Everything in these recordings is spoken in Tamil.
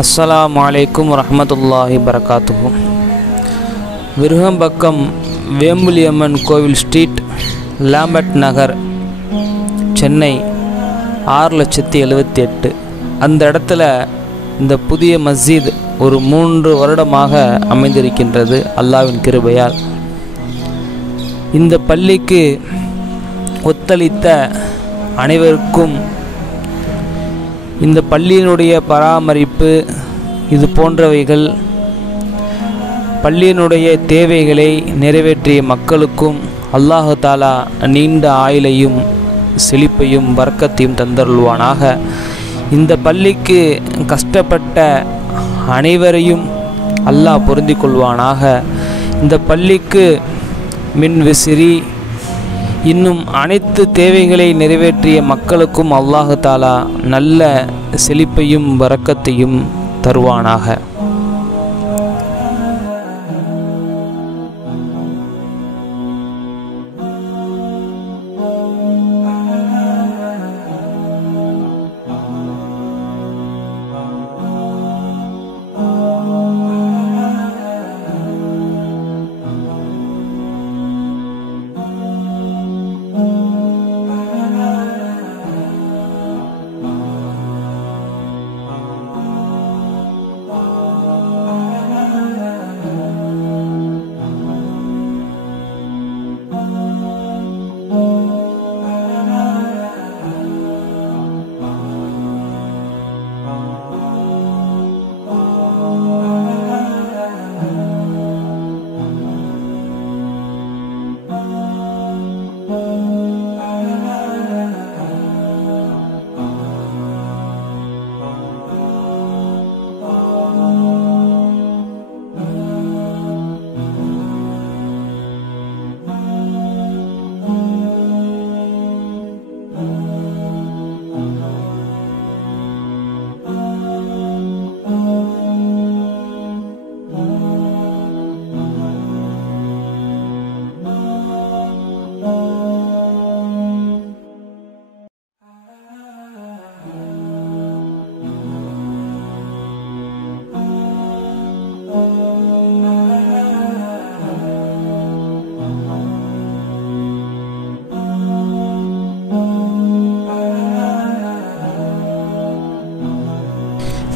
அஸ்ஸலாமு அலைக்கும் வரஹ்மத்துல்லாஹி வரகாத்துஹு. விருகம்பக்கம் வேம்புலியம்மன் கோவில் ஸ்ட்ரீட், லாம்பர்ட் நகர், சென்னை 6,78,000. அந்த இடத்துல இந்த புதிய மஸ்ஜித் ஒரு 3 வருடமாக அமைந்திருக்கின்றது அல்லாஹ்வின் கிருபையால். இந்த பள்ளிக்கு ஒத்தளித்த அனைவருக்கும் இந்த பள்ளியினுடைய பராமரிப்பு இது போன்றவைகள் பள்ளியினுடைய தேவைகளை நிறைவேற்றிய மக்களுக்கும் அல்லாஹு தாலா நீண்ட ஆயுளையும் செழிப்பையும் பரக்கத்தையும் தந்தருள்வானாக. இந்த பள்ளிக்கு கஷ்டப்பட்ட அனைவரையும் அல்லாஹ் பொருந்திக் கொள்வானாக. இந்த பள்ளிக்கு மின் விசிறி இன்னும் அனைத்து தேவைகளை நிறைவேற்றிய மக்களுக்கும் அல்லாஹு தாலா நல்ல செழிப்பையும் பரக்கத்தையும் தருவானாக.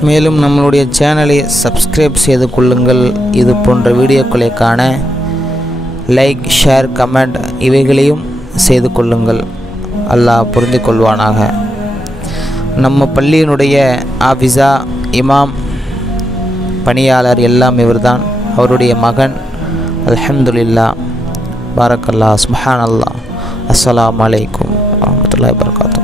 மேலும் நம்மளுடைய சேனலை சப்ஸ்கிரைப் செய்து கொள்ளுங்கள். இது போன்ற வீடியோக்களை காண லைக், ஷேர், கமெண்ட் இவைகளையும் செய்து கொள்ளுங்கள். அல்லாஹ் பொருந்திக் கொள்வானாக. நம்ம பள்ளியினுடைய ஆஃபீஸா, இமாம், பணியாளர் எல்லாம் இவர்தான். அவருடைய மகன். அல்ஹம்துலில்லாஹ், பாரக்கல்லாஹ், சுப்ஹானல்லாஹ். அஸ்ஸலாமு அலைக்கும் வரஹ்மத்துல்லாஹி வபரகாத்துஹு.